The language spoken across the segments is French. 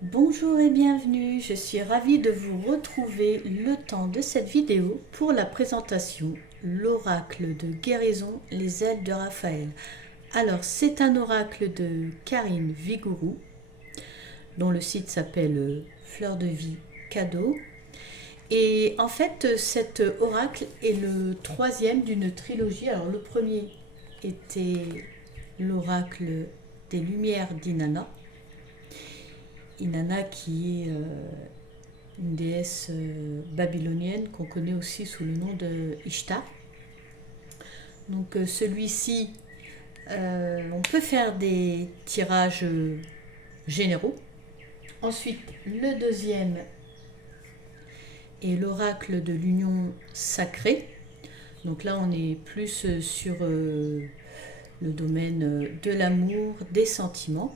Bonjour et bienvenue, je suis ravie de vous retrouver le temps de cette vidéo pour la présentation L'oracle de guérison, les ailes de Raphaël. Alors c'est un oracle de Karine Vigourou dont le site s'appelle Fleur de vie cadeau. Et en fait cet oracle est le troisième d'une trilogie. Alors le premier était l'oracle des lumières d'Inanna. Inanna qui est une déesse babylonienne qu'on connaît aussi sous le nom de Ishtar. Donc celui-ci, on peut faire des tirages généraux. Ensuite, le deuxième est l'oracle de l'union sacrée. Donc là, on est plus sur le domaine de l'amour, des sentiments.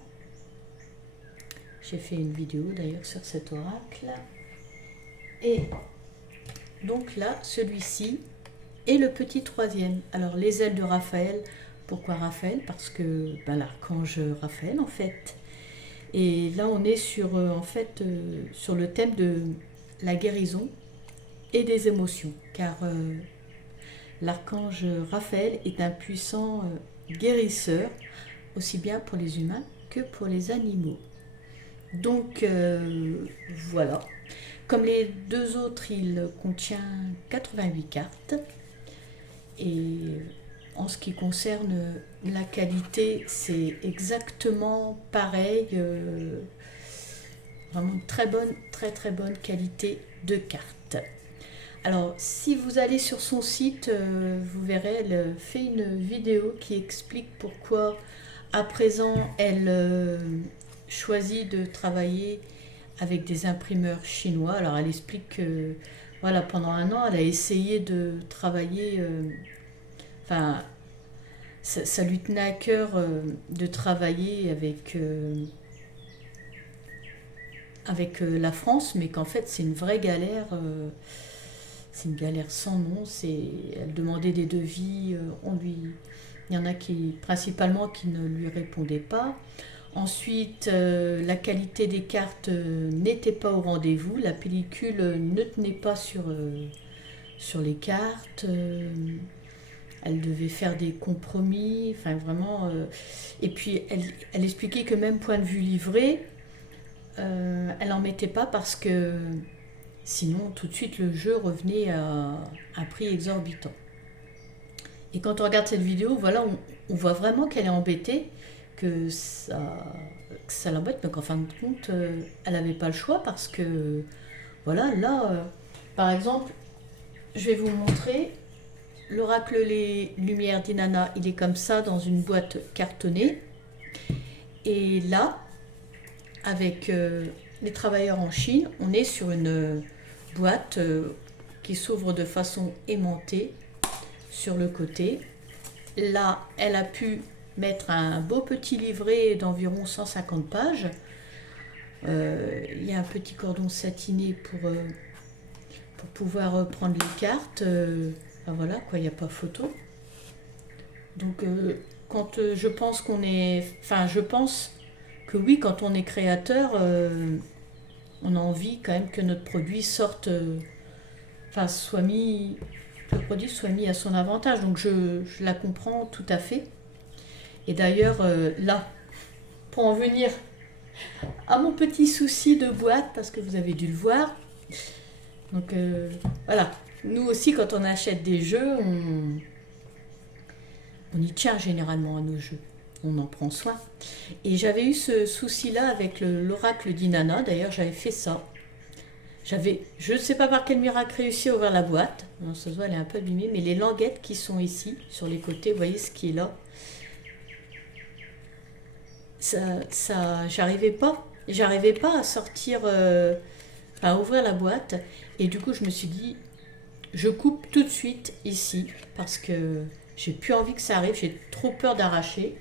J'ai fait une vidéo d'ailleurs sur cet oracle. Et donc là, celui-ci est le petit troisième. Alors les ailes de Raphaël, pourquoi Raphaël? Parce que l'archange Raphaël en fait. Et là on est sur sur le thème de la guérison et des émotions. Car l'archange Raphaël est un puissant guérisseur, aussi bien pour les humains que pour les animaux. Donc voilà. Comme les deux autres, il contient 88 cartes. Et en ce qui concerne la qualité, c'est exactement pareil. Vraiment une très bonne qualité de cartes. Alors, si vous allez sur son site, vous verrez, elle fait une vidéo qui explique pourquoi, à présent, elle choisit de travailler avec des imprimeurs chinois. Alors elle explique que voilà, pendant un an, elle a essayé de travailler, ça lui tenait à cœur de travailler avec la France, mais qu'en fait c'est une vraie galère, c'est une galère sans nom. Elle demandait des devis, il y en a qui principalement qui ne lui répondaient pas. Ensuite, la qualité des cartes n'était pas au rendez-vous. La pellicule ne tenait pas sur les cartes. Elle devait faire des compromis. Enfin, vraiment. Et puis, elle expliquait que même point de vue livré, elle n'en mettait pas parce que sinon, tout de suite, le jeu revenait à un prix exorbitant. Et quand on regarde cette vidéo, voilà, on voit vraiment qu'elle est embêtée, que ça l'embête, mais qu'en fin de compte, elle n'avait pas le choix parce que, voilà, là, par exemple, je vais vous montrer l'oracle Les Lumières d'Inanna. Il est comme ça dans une boîte cartonnée. Et là, avec les travailleurs en Chine, on est sur une boîte qui s'ouvre de façon aimantée sur le côté. Là, elle a pu mettre un beau petit livret d'environ 150 pages. Il y a un petit cordon satiné pour pouvoir prendre les cartes. Voilà, quoi, il n'y a pas photo. Donc, quand je pense qu'on est... Enfin, je pense que oui, quand on est créateur, on a envie quand même que notre produit sorte... soit mis... Que le produit soit mis à son avantage. Donc, je la comprends tout à fait. Et d'ailleurs, là, pour en venir à mon petit souci de boîte, parce que vous avez dû le voir, donc voilà, nous aussi quand on achète des jeux, on y tient généralement à nos jeux, on en prend soin. Et j'avais eu ce souci-là avec l'oracle d'Inanna, d'ailleurs j'avais fait ça. Je ne sais pas par quel miracle réussi à ouvrir la boîte, non, ça se voit, elle est un peu abîmée, mais les languettes qui sont ici, sur les côtés, vous voyez ce qui est là, j'arrivais pas à sortir, à ouvrir la boîte. Et du coup, je me suis dit, je coupe tout de suite ici parce que j'ai plus envie que ça arrive, j'ai trop peur d'arracher.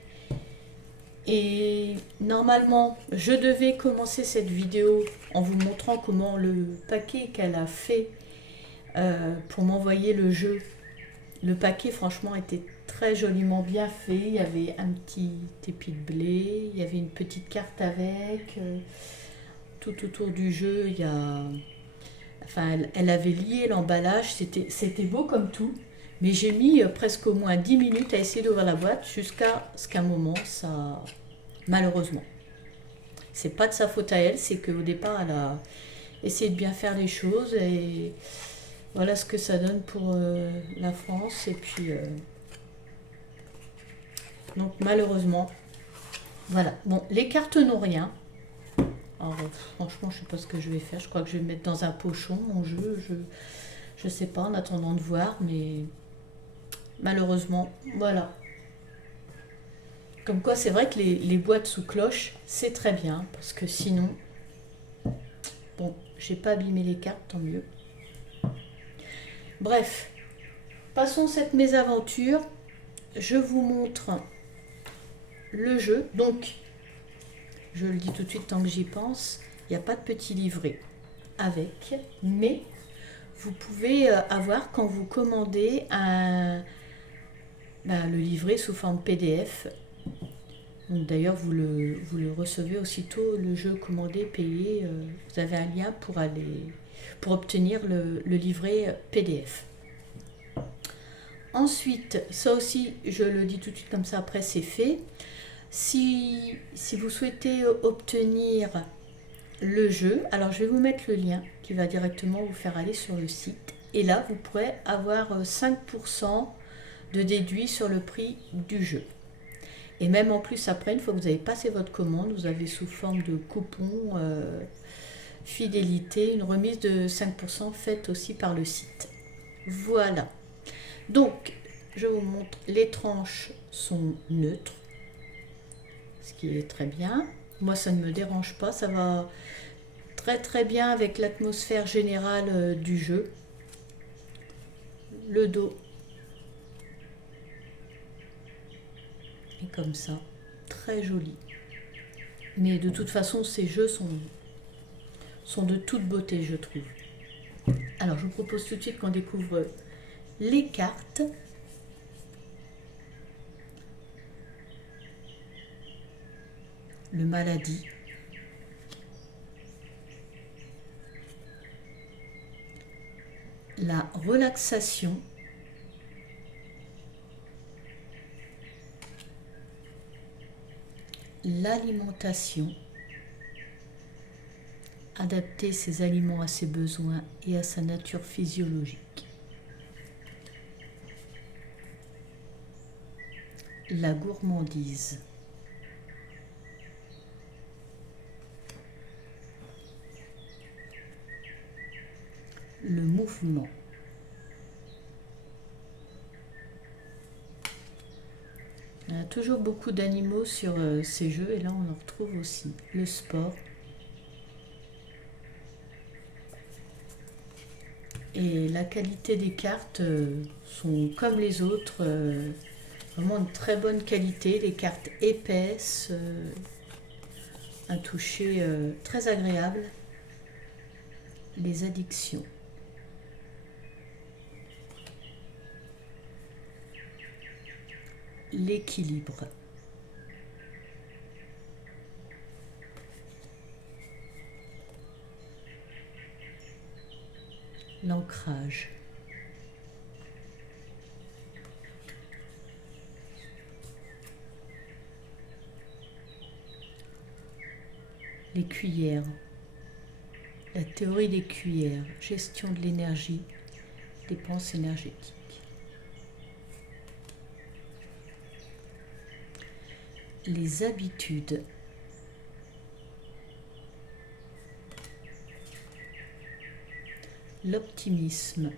Et normalement, je devais commencer cette vidéo en vous montrant comment le paquet qu'elle a fait pour m'envoyer le jeu. Le paquet, franchement, était très joliment bien fait. Il y avait un petit épi de blé, il y avait une petite carte avec. tout autour du jeu, il y a... Enfin, elle avait lié l'emballage, c'était beau comme tout. Mais j'ai mis presque au moins 10 minutes à essayer d'ouvrir la boîte jusqu'à ce qu'un moment, ça... Malheureusement. C'est pas de sa faute à elle, c'est qu'au départ, elle a essayé de bien faire les choses et voilà ce que ça donne pour la France. Et puis, donc malheureusement, voilà. Bon, les cartes n'ont rien. Alors, franchement, je sais pas ce que je vais faire. Je crois que je vais mettre dans un pochon mon jeu. Je sais pas en attendant de voir, mais malheureusement, voilà. Comme quoi, c'est vrai que les boîtes sous cloche, c'est très bien parce que sinon, bon, j'ai pas abîmé les cartes, tant mieux. Bref, passons cette mésaventure. Je vous montre le jeu. Donc, je le dis tout de suite tant que j'y pense, il n'y a pas de petit livret avec, mais vous pouvez avoir quand vous commandez le livret sous forme PDF. D'ailleurs, vous le recevez aussitôt, le jeu commandé, payé. Vous avez un lien pour obtenir le livret PDF. Ensuite, ça aussi, je le dis tout de suite comme ça, après c'est fait. Si vous souhaitez obtenir le jeu, alors je vais vous mettre le lien qui va directement vous faire aller sur le site. Et là, vous pourrez avoir 5% de déduit sur le prix du jeu. Et même en plus, après, une fois que vous avez passé votre commande, vous avez sous forme de coupon fidélité une remise de 5% faite aussi par le site. Voilà. Donc, je vous montre, les tranches sont neutres, ce qui est très bien. Moi, ça ne me dérange pas, ça va très très bien avec l'atmosphère générale du jeu. Le dos est comme ça, très joli. Mais de toute façon, ces jeux sont de toute beauté, je trouve. Alors, je vous propose tout de suite qu'on découvre les cartes. Le maladie. La relaxation. L'alimentation. Adapter ses aliments à ses besoins et à sa nature physiologique. La gourmandise. Le mouvement. Il y a toujours beaucoup d'animaux sur ces jeux et là on en retrouve aussi. Le sport. Et la qualité des cartes sont comme les autres, vraiment une très bonne qualité. Les cartes épaisses, un toucher très agréable. Les addictions. L'équilibre. L'ancrage. Les cuillères. La théorie des cuillères. Gestion de l'énergie. Dépenses énergétiques. Les habitudes. L'optimisme.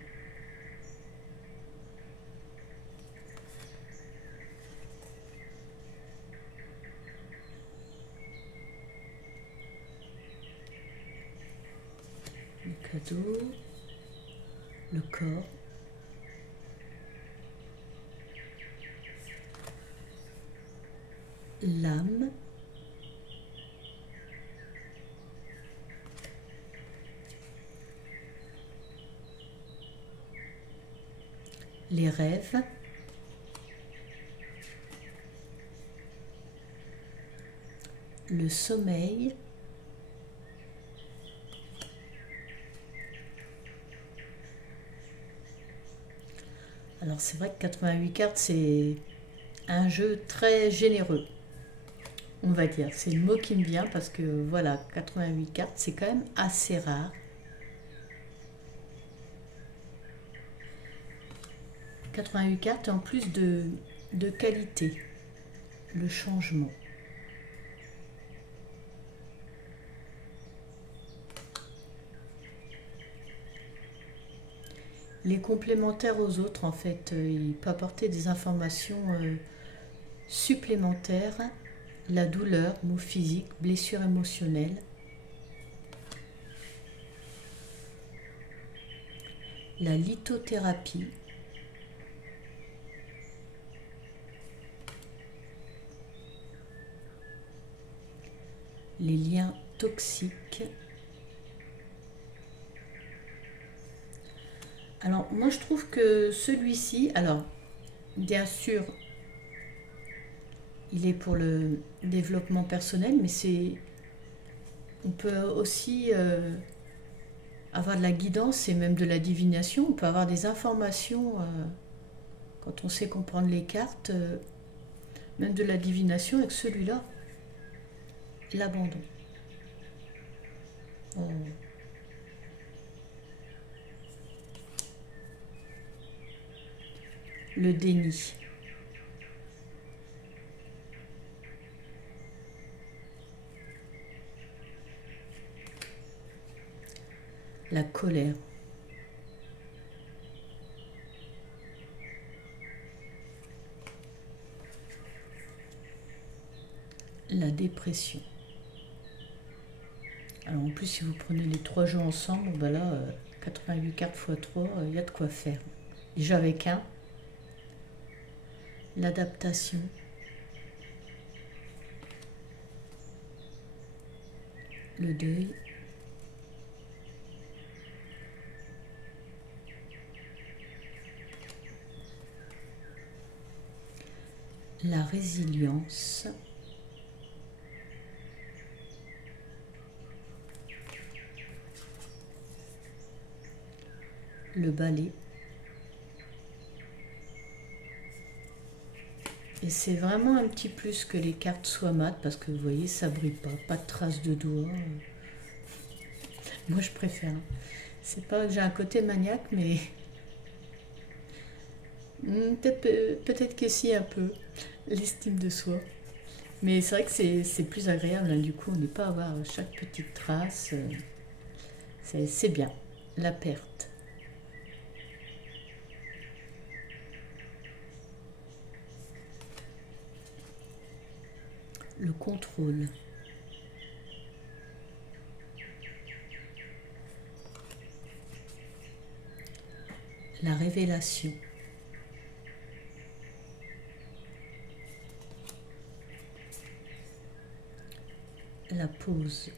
Le cadeau. Le corps. L'âme. Les rêves. Le sommeil. Alors c'est vrai que 88 cartes, c'est un jeu très généreux, on va dire. C'est le mot qui me vient parce que voilà, 88 cartes, c'est quand même assez rare. 88 cartes en plus de qualité, le changement. Les complémentaires aux autres, en fait, il peut apporter des informations supplémentaires. La douleur, maux physiques, blessures émotionnelles. La lithothérapie. Les liens toxiques. Alors, moi, je trouve que celui-ci, alors, bien sûr, il est pour le développement personnel, mais on peut aussi avoir de la guidance et même de la divination. On peut avoir des informations quand on sait comprendre les cartes, même de la divination avec celui-là, l'abandon. Oh. Le déni. La colère. La dépression. Alors en plus, si vous prenez les trois jeux ensemble, ben là, 88 cartes x 3, il y a de quoi faire. Déjà avec un, l'adaptation, le deuil, la résilience, le balai. Et c'est vraiment un petit plus que les cartes soient mates parce que vous voyez, ça brille pas de traces de doigts. Moi, je préfère. C'est pas que j'ai un côté maniaque, mais peut-être que si un peu, l'estime de soi. Mais c'est vrai que c'est plus agréable, hein. Du coup, on n'est pas à voir chaque petite trace. C'est bien, la perte. Le contrôle. La révélation. La pause.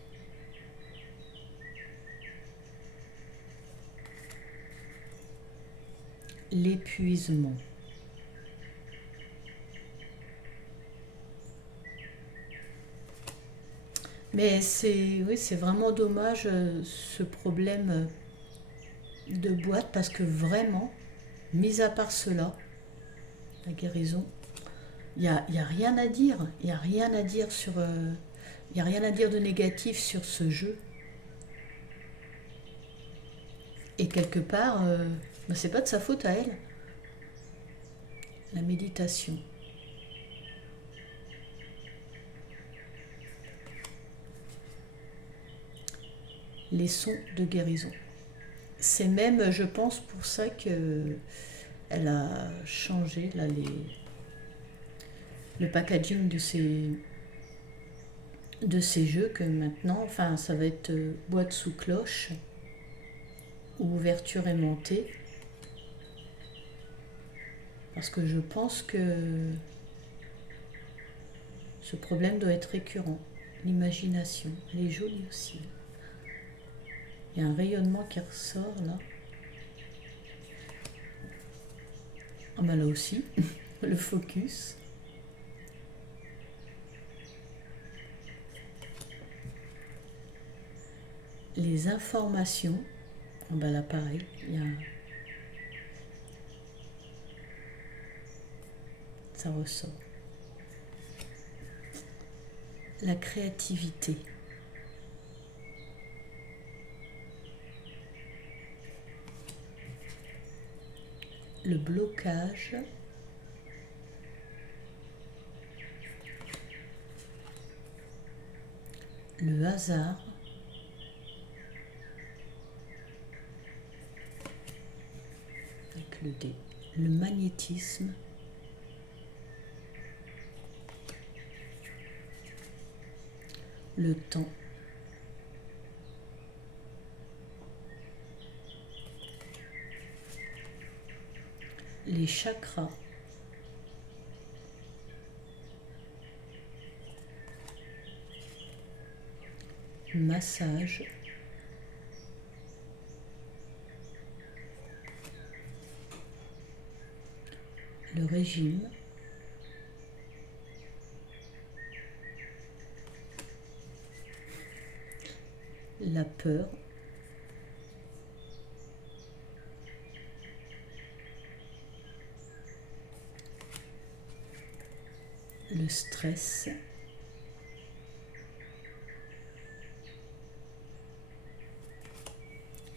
L'épuisement. Mais oui, c'est vraiment dommage ce problème de boîte parce que vraiment, mis à part cela, la guérison, il y a rien à dire. Il n'y a rien à dire sur. Il y a rien à dire de négatif sur ce jeu. Et quelque part, ben, c'est pas de sa faute à elle. La méditation. Les sons de guérison. C'est même, je pense, pour ça que elle a changé là, le packaging de ces jeux, que maintenant, enfin, ça va être boîte sous cloche ou ouverture aimantée. Parce que je pense que ce problème doit être récurrent. L'imagination, elle est jolie aussi. Il y a un rayonnement qui ressort là. Ah ben là aussi, le focus. Les informations. Ah ben là pareil, il y a ça ressort. La créativité. Le blocage. Le hasard. Avec le dé. Le magnétisme. Le temps. Les chakras. Massage. Le régime. La peur. Le stress.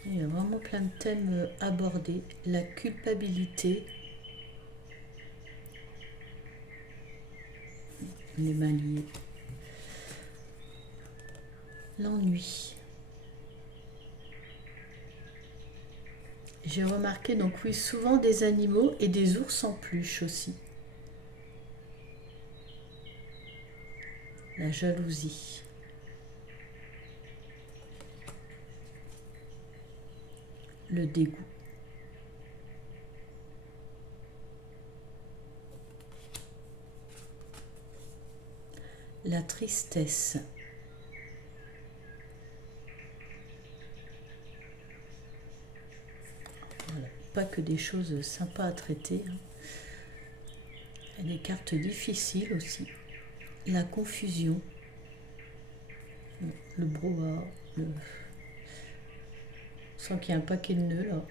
Il y a vraiment plein de thèmes abordés. La culpabilité. Les mains liées. L'ennui. J'ai remarqué donc oui, souvent des animaux et des ours en peluche aussi. La jalousie. Le dégoût. La tristesse. Voilà. Pas que des choses sympas à traiter. Des cartes difficiles aussi. La confusion. Le brouhaha. On sent qu'il y a un paquet de nœuds là.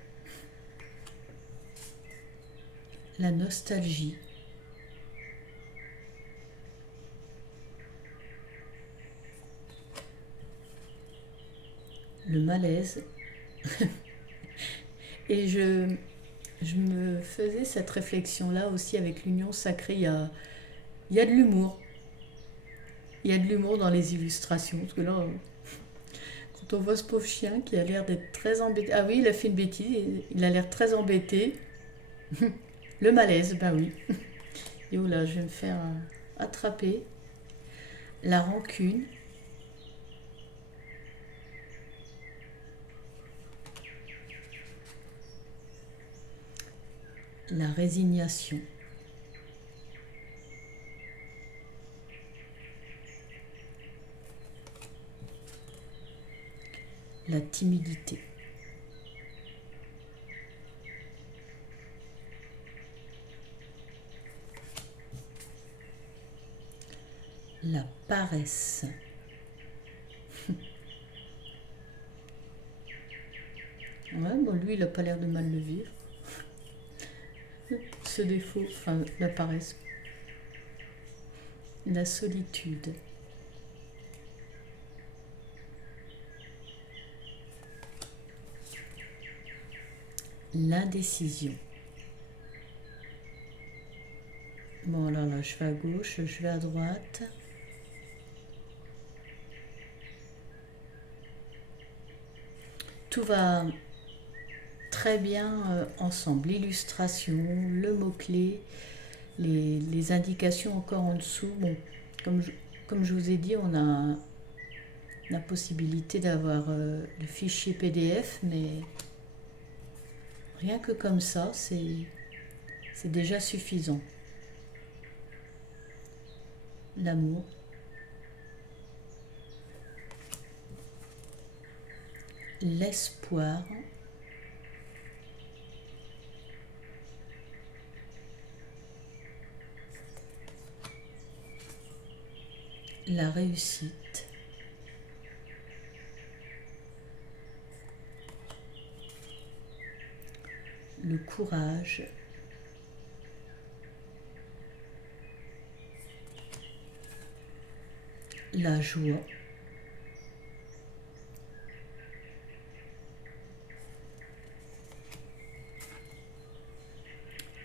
La nostalgie. Le malaise. Et je me faisais cette réflexion-là aussi avec l'union sacrée. Il y a de l'humour. Il y a de l'humour dans les illustrations. Parce que là, quand on voit ce pauvre chien qui a l'air d'être très embêté. Ah oui, il a fait une bêtise. Il a l'air très embêté. Le malaise, ben oui. Et oula, je vais me faire attraper. La rancune. La résignation. La timidité. La paresse. Ouais, bon, lui, il n'a pas l'air de mal le vivre. Ce défaut, enfin, la paresse. La solitude. L'indécision. Bon, alors là, je vais à gauche, je vais à droite. Tout va très bien ensemble. L'illustration, le mot-clé, les indications encore en dessous. Bon, comme je vous ai dit, on a la possibilité d'avoir le fichier PDF, mais rien que comme ça, c'est déjà suffisant. L'amour. L'espoir. La réussite. Le courage. la joie,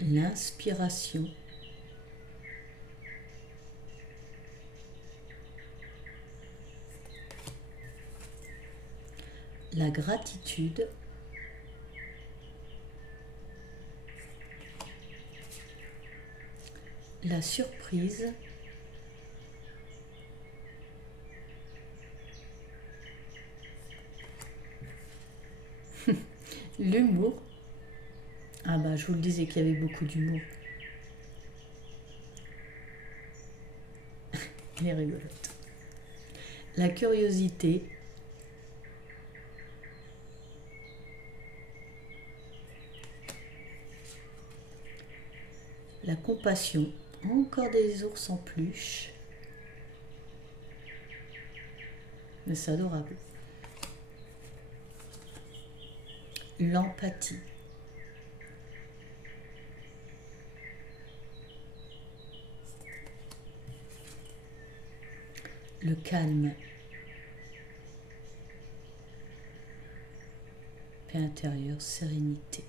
l'inspiration, la gratitude, la surprise, l'humour. Ah bah je vous le disais qu'il y avait beaucoup d'humour. Elle est rigolote. La curiosité, la compassion, encore des ours en peluche, mais c'est adorable. L'empathie, le calme, paix intérieure, sérénité,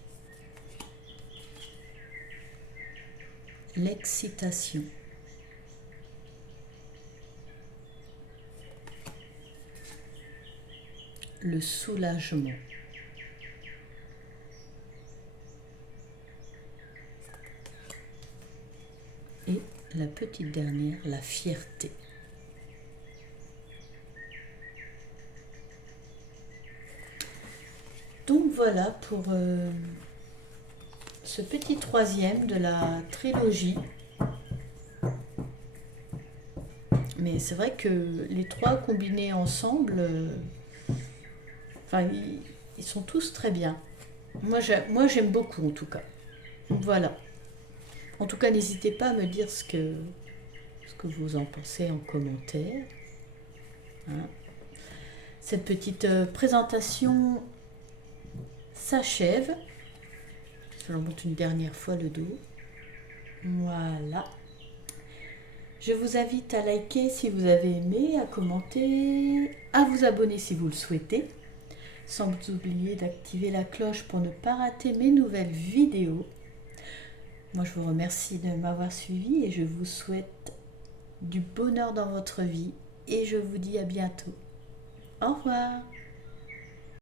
l'excitation, le soulagement, et la petite dernière, la fierté. Donc voilà pour ce petit troisième de la trilogie. Mais c'est vrai que les trois combinés ensemble, enfin, ils sont tous très bien. Moi, j'aime beaucoup en tout cas. Voilà. En tout cas, n'hésitez pas à me dire ce que vous en pensez en commentaire. Hein. Cette petite présentation s'achève. Je remonte une dernière fois le dos. Voilà. Je vous invite à liker si vous avez aimé, à commenter, à vous abonner si vous le souhaitez, sans oublier d'activer la cloche pour ne pas rater mes nouvelles vidéos. Moi, je vous remercie de m'avoir suivi et je vous souhaite du bonheur dans votre vie et je vous dis à bientôt. Au revoir.